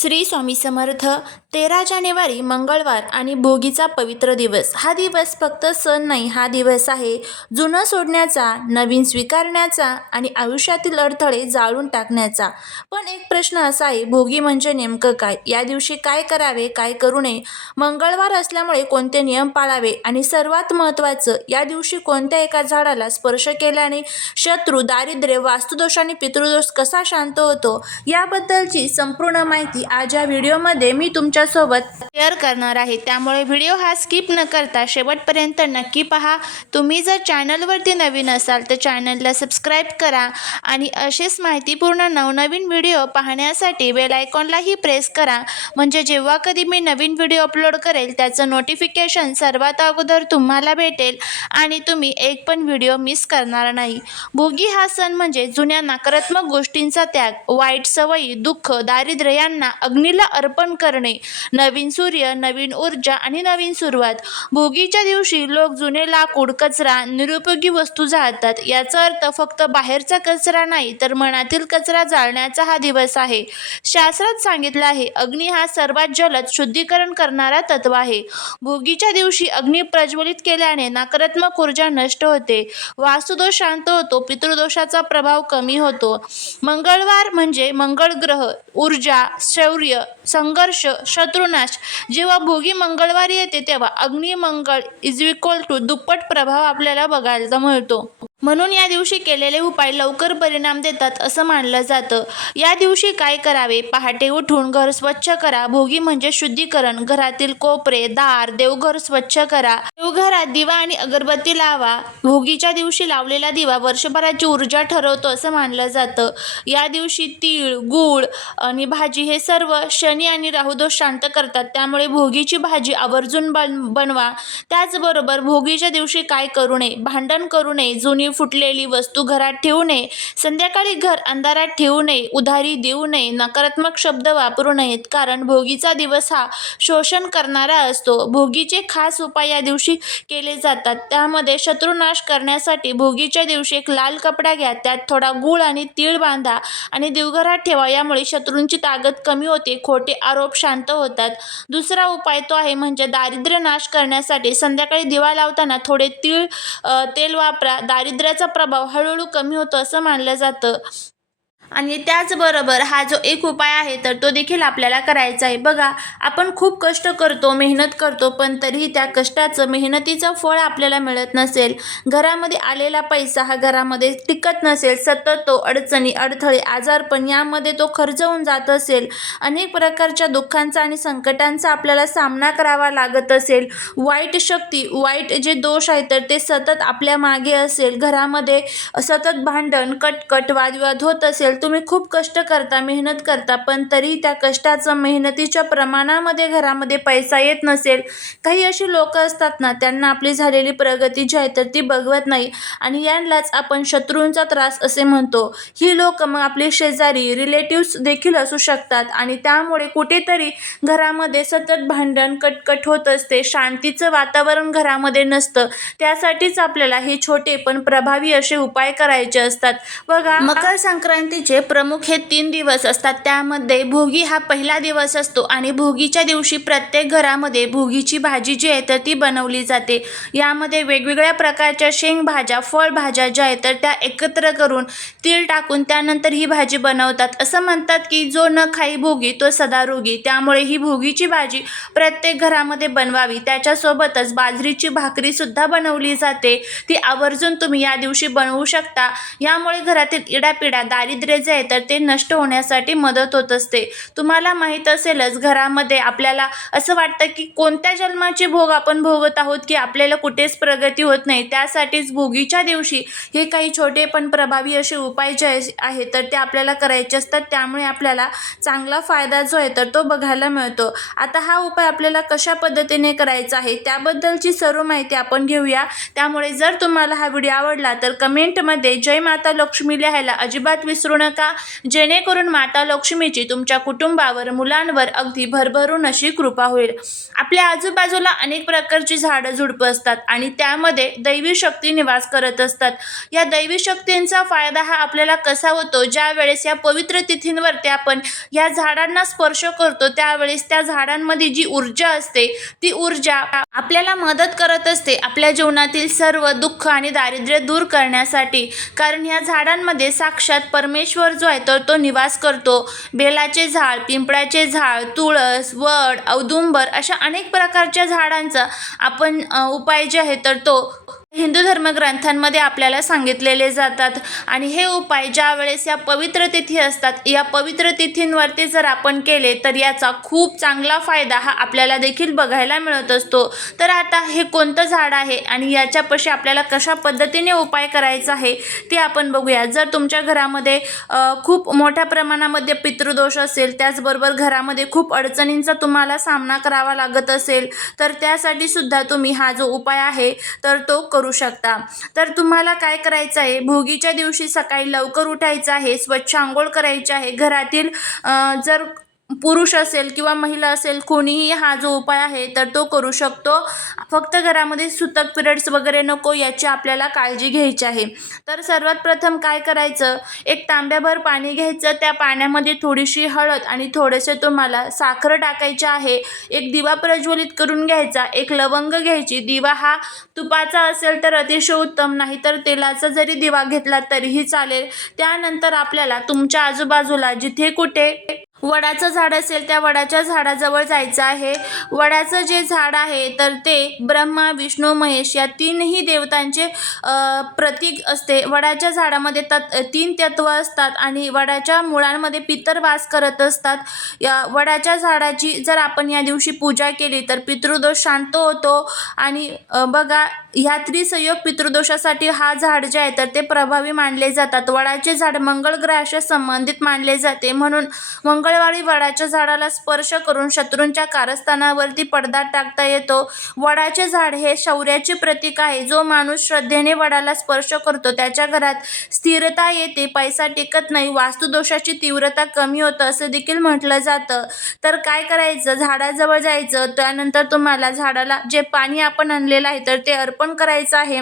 श्री स्वामी समर्थ. 13 जानेवारी मंगळवार आणि भोगीचा पवित्र दिवस. हा दिवस फक्त सण नाही, हा दिवस आहे जुनं सोडण्याचा, नवीन स्वीकारण्याचा आणि आयुष्यातील अडथळे जाळून टाकण्याचा. पण एक प्रश्न असा आहे, भोगी म्हणजे नेमकं काय? या दिवशी काय करावे, काय करू नये? मंगळवार असल्यामुळे कोणते नियम पाळावे आणि सर्वात महत्त्वाचं, या दिवशी कोणत्या एका झाडाला स्पर्श केल्याने शत्रू, दारिद्र्य, वास्तुदोष आणि पितृदोष कसा शांत होतो, याबद्दलची संपूर्ण माहिती आज या व्हिडिओमध्ये मी तुमच्यासोबत शेअर करणार आहे. त्यामुळे व्हिडिओ हा स्किप न करता शेवटपर्यंत नक्की पहा. तुम्ही जर चॅनलवरती नवीन असाल तर चॅनलला सबस्क्राईब करा आणि असेच माहितीपूर्ण नवनवीन व्हिडिओ पाहण्यासाठी बेल आयकॉनलाही प्रेस करा, म्हणजे जेव्हा कधी मी नवीन व्हिडिओ अपलोड करेल त्याचं नोटिफिकेशन सर्वात अगोदर तुम्हाला भेटेल आणि तुम्ही एक पण व्हिडिओ मिस करणार नाही. भोगी हा सण म्हणजे जुन्या नकारात्मक गोष्टींचा त्याग, वाईट सवयी, दुःख, दारिद्र्य यांना अग्नीला अर्पण करणे, नवीन सूर्य, नवीन ऊर्जा आणि नवीन सुरुवात. भोगीच्या दिवशी लोक जुने लाकूड, कचरा, निरुपयोगी वस्तू जाळतात. याचा अर्थ फक्त बाहेरचा कचरा नाही तर मनातील कचरा जाळण्याचा हा दिवस आहे. शास्त्रात सांगितलं आहे, अग्नी हा सर्वात जलद शुद्धीकरण करणारा तत्व आहे. भोगीच्या दिवशी अग्नी प्रज्वलित केल्याने नकारात्मक ऊर्जा नष्ट होते, वास्तुदोष शांत होतो, पितृदोषाचा प्रभाव कमी होतो. मंगळवार म्हणजे मंगळ ग्रह, ऊर्जा, शौर्य, संघर्ष, शत्रुनाश. जेव्हा भोगी मंगळवारी येते तेव्हा अग्निमंगळ दुप्पट प्रभाव आपल्याला बघायला मिळतो. म्हणून या दिवशी केलेले उपाय लवकर परिणाम देतात असं मानलं जातं. या दिवशी काय करावे? पहाटे उठून घर स्वच्छ करा. भोगी म्हणजे शुद्धीकरण. घरातील कोपरे, दार, देवघर स्वच्छ करा. देवघरात दिवा आणि अगरबत्ती लावा. भोगीच्या दिवशी लावलेला दिवा वर्षभराची ऊर्जा ठरवतो असं मानलं जातं. या दिवशी तीळ, गूळ आणि भाजी हे सर्व शनी आणि राहुदोष शांत करतात, त्यामुळे भोगीची भाजी आवर्जून बनवा. त्याचबरोबर भोगीच्या दिवशी काय करू नये? भांडण करू नये, जुनी फुटलेली वस्तू घरात ठेवू नये, संध्याकाळी घर अंधारात ठेवू नये, उधारी देऊ नये, नकारात्मक शब्द वापरू नयेत, कारण भोगीचा दिवस हा शोषण करणारा असतो. भोगीचे खास उपाय या दिवशी केले जातात. त्यामध्ये शत्रुनाश करण्यासाठी भोगीच्या दिवशी एक लाल कपडा घ्या, त्यात थोडा गूळ आणि तीळ बांधा आणि देवघरात ठेवा. यामुळे शत्रूंची ताकद कमी होते, खोटे आरोप शांत होतात. दुसरा उपाय तो आहे म्हणजे दारिद्र्य नाश करण्यासाठी संध्याकाळी दिवा लावताना थोडे तेल वापरा. दारिद्र्याचा प्रभाव हळूहळू कमी होतो असं मानलं जातं. आणि त्याचबरोबर हा जो एक उपाय आहे तर तो देखील आपल्याला करायचा आहे. बघा, आपण खूप कष्ट करतो, मेहनत करतो, पण तरीही त्या कष्टाचं, मेहनतीचं फळ आपल्याला मिळत नसेल, घरामध्ये आलेला पैसा हा घरामध्ये टिकत नसेल, सतत तो अडचणी, अडथळे, आजारपण यामध्ये तो खर्च होऊन जात असेल, अनेक प्रकारच्या दुःखांचा आणि संकटांचा आपल्याला सामना करावा लागत असेल, वाईट शक्ती, वाईट जे दोष आहेत तर ते सतत आपल्या मागे असेल, घरामध्ये सतत भांडण, कटकट, वादविवाद होत असेल, तुम्ही खूप कष्ट करता, मेहनत करता, पण तरी त्या कष्टाचं, मेहनतीच्या प्रमाणामध्ये घरामध्ये पैसा येत नसेल. काही अशी लोक असतात ना, त्यांना आपली झालेली प्रगती जी आहे तर ती बघवत नाही आणि यांनाच आपण शत्रूंचा त्रास असे म्हणतो. ही लोक मग आपले शेजारी, रिलेटिव्स देखील असू शकतात आणि त्यामुळे कुठेतरी घरामध्ये सतत भांडण, कटकट होत असते, शांतीचं वातावरण घरामध्ये नसतं. त्यासाठीच आपल्याला हे छोटे पण प्रभावी असे उपाय करायचे असतात. बघा, मकर संक्रांतीचे प्रमुख हे 3 दिवस असतात. त्यामध्ये भोगी हा पहिला दिवस असतो आणि भोगीच्या दिवशी प्रत्येक घरामध्ये भोगीची भाजी जी आहे तर ती बनवली जाते. यामध्ये वेगवेगळ्या प्रकारच्या शेंगभाज्या, फळभाज्या ज्या आहेत तर त्या एकत्र करून तीळ टाकून त्यानंतर ही भाजी बनवतात. असं म्हणतात की जो न खाई भोगी तो सदा रोगी. त्यामुळे ही भोगीची भाजी प्रत्येक घरामध्ये बनवावी. त्याच्यासोबतच बाजरीची भाकरी सुद्धा बनवली जाते. ती आवर्जून तुम्ही या दिवशी बनवू शकता. यामुळे घरातील इडापिडा, दारिद्र्य जे आहे तर ते नष्ट होण्यासाठी मदत होत असते. तुम्हाला माहीत असेलच, घरामध्ये आपल्याला असं वाटतं की कोणत्या जन्माचे भोग आपण भोगत आहोत की आपल्याला कुठेच प्रगती होत नाही. त्यासाठीच भोगीच्या दिवशी हे काही छोटे पण प्रभावी असे उपाय जे आहेत तर ते आपल्याला करायचे असतात. त्यामुळे आपल्याला चांगला फायदा जो आहे तर तो बघायला मिळतो. आता हा उपाय आपल्याला कशा पद्धतीने करायचा आहे त्याबद्दलची सर्व माहिती आपण घेऊया. त्यामुळे जर तुम्हाला हा व्हिडिओ आवडला तर कमेंटमध्ये जय माता लक्ष्मी लिहायला अजिबात विसरू नका. नका, जेणेकरून माता लक्ष्मीची तुमच्या कुटुंबावर, मुलांवर अगदी भरभरून अशी कृपा होईल. आपल्या आजूबाजूला अनेक प्रकारची झाडं झुडपं असतात आणि त्यामध्ये दैवी शक्ती निवास करत असतात. या दैवी शक्तींचा फायदा हा आपल्याला कसा होतो, ज्या वेळेस या पवित्र तिथींवरती आपण या झाडांना स्पर्श करतो त्यावेळेस त्या झाडांमध्ये जी ऊर्जा असते ती ऊर्जा आपल्याला मदत करत असते आपल्या जीवनातील सर्व दुःख आणि दारिद्र्य दूर करण्यासाठी. कारण या झाडांमध्ये साक्षात परमेश्वर जो आहे तर तो निवास करतो. बेलाचे झाड, पिंपळाचे झाड, तुळस, वड, औदुंबर अशा अनेक प्रकारच्या झाडांचा आपण उपाय जे आहे तर तो हिंदू धर्मग्रंथांमध्ये आपल्याला सांगितलेले जातात. आणि हे उपाय ज्या वेळेस या पवित्र तिथी असतात, या पवित्र तिथींवरती जर आपण केले तर याचा खूप चांगला फायदा हा आपल्याला देखील बघायला मिळत असतो. तर आता हे कोणतं झाड आहे आणि याच्यापाशी आपल्याला कशा पद्धतीने उपाय करायचा आहे ते आपण बघूया. जर तुमच्या घरामध्ये खूप मोठ्या प्रमाणामध्ये पितृदोष असेल, त्याचबरोबर घरामध्ये खूप अडचणींचा तुम्हाला सामना करावा लागत असेल, तर त्यासाठी सुद्धा तुम्ही हा जो उपाय आहे तर तो करू शकता. तर तुम्हाला काय करायचं आहे, भोगीच्या दिवशी सकाळी लवकर उठायचं आहे, स्वच्छ आंघोळ करायची आहे. घरातील जर पुरुष असेल किंवा महिला असेल कोणीही हा जो उपाय आहे तर तो करू शकतो. फक्त घरामध्ये सुतक पिरियड्स वगैरे नको याची आपल्याला काळजी घ्यायची आहे. तर सर्वात प्रथम काय करायचं, एक तांब्याभर पाणी घ्यायचं, त्या पाण्यामध्ये थोडीशी हळद आणि थोडेसे तुम्हाला साखर टाकायचे आहे. एक दिवा प्रज्वलित करून घ्यायचा, एक लवंग घ्यायची. दिवा हा तुपाचा असेल तर अतिशय उत्तम, नाही तर तेलाचा जरी दिवा घेतला तरीही चालेल. त्यानंतर आपल्याला तुमच्या आजूबाजूला जिथे कुठे वडाचं झाड असेल त्या वडाच्या झाडाजवळ जायचं आहे. वडाचं जे झाड आहे तर ते ब्रह्मा, विष्णू, महेश या तीनही देवतांचे प्रतीक असते. वडाच्या झाडामध्ये 3 तत्व असतात आणि वडाच्या मुळांमध्ये पितर वास करत असतात. या वडाच्या झाडाची जर आपण या दिवशी पूजा केली तर पितृदोष शांत होतो. आणि बघा, ह्या त्रिसंयोग पितृदोषासाठी हा झाड जे आहे तर ते प्रभावी मानले जातात. वडाचे झाड मंगळ ग्रहाशी संबंधित मानले जाते, म्हणून मंगळवारी वडाच्या झाडाला स्पर्श करून शत्रूंच्या कारस्थानावरती पडदा टाकता येतो. वडाचे झाड हे शौर्याचे प्रतीक आहे. जो माणूस श्रद्धेने वडाला स्पर्श करतो त्याच्या घरात स्थिरता येते, पैसा टिकत नाही, वास्तुदोषाची तीव्रता कमी होतं असं देखील म्हटलं जातं. तर काय करायचं, झाडाजवळ जायचं, त्यानंतर तुम्हाला झाडाला जे पाणी आपण आणलेलं आहे तर ते अर्पण करायचं आहे.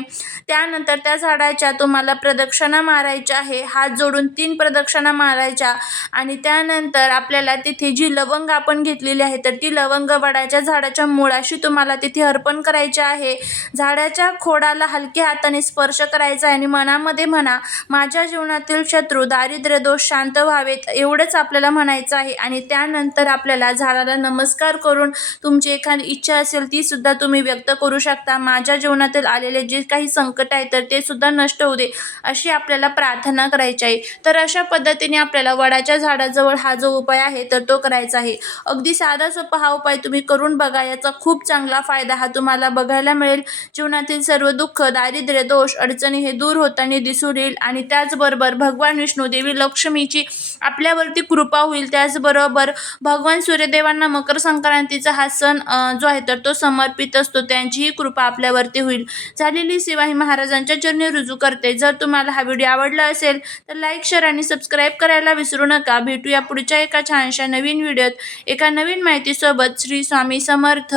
त्यानंतर त्या झाडाच्या तुम्हाला प्रदक्षिणा मारायच्या आहे, हात जोडून 3 प्रदक्षिणा मारायच्या. आणि त्यानंतर आपल्याला तिथे जी लवंग आपण घेतलेली आहे तर ती लवंग वडाच्या झाडाच्या मुळाशी तुम्हाला तिथे अर्पण करायची आहे. झाडाच्या खोडाला हलक्या हाताने स्पर्श करायचा आहे आणि मनामध्ये म्हणा, माझ्या जीवनातील शत्रू, दारिद्र्य, दोष शांत व्हावेत, एवढंच आपल्याला म्हणायचं आहे. आणि त्यानंतर आपल्याला झाडाला नमस्कार करून तुमची एखादी इच्छा असेल ती सुद्धा तुम्ही व्यक्त करू शकता. माझ्या जीवनातील आलेले जे काही संकट आहे तर ते सुद्धा नष्ट होऊ दे अशी आपल्याला प्रार्थना करायची आहे. तर अशा पद्धतीने आपल्याला वडाच्या झाडाजवळ हा जो उपाय आहे तर तो करायचा आहे. अगदी साधा सोपा हा उपाय तुम्ही करून बघा, याचा खूप चांगला फायदा हा तुम्हाला बघायला मिळेल. जीवनातील सर्व दुःख, दारिद्र्य, दोष, अडचणी हे दूर होताना दिसून येईल. आणि त्याचबरोबर भगवान विष्णू, देवी लक्ष्मीची आपल्यावरती कृपा होईल. त्याचबरोबर भगवान सूर्यदेवांना मकर संक्रांतीचा हा सण जो आहे तर तो समर्पित असतो, त्यांचीही कृपा आपल्यावरती होईल. झालेली सेवा ही महाराजांच्या चरणी रुजू करते. जर तुम्हाला हा व्हिडिओ आवडला असेल तर लाईक, शेअर आणि सबस्क्राईब करायला विसरू नका. भेटूया पुढच्या एका छानशा नवीन व्हिडिओत एका नवीन माहितीसोबत. श्री स्वामी समर्थ.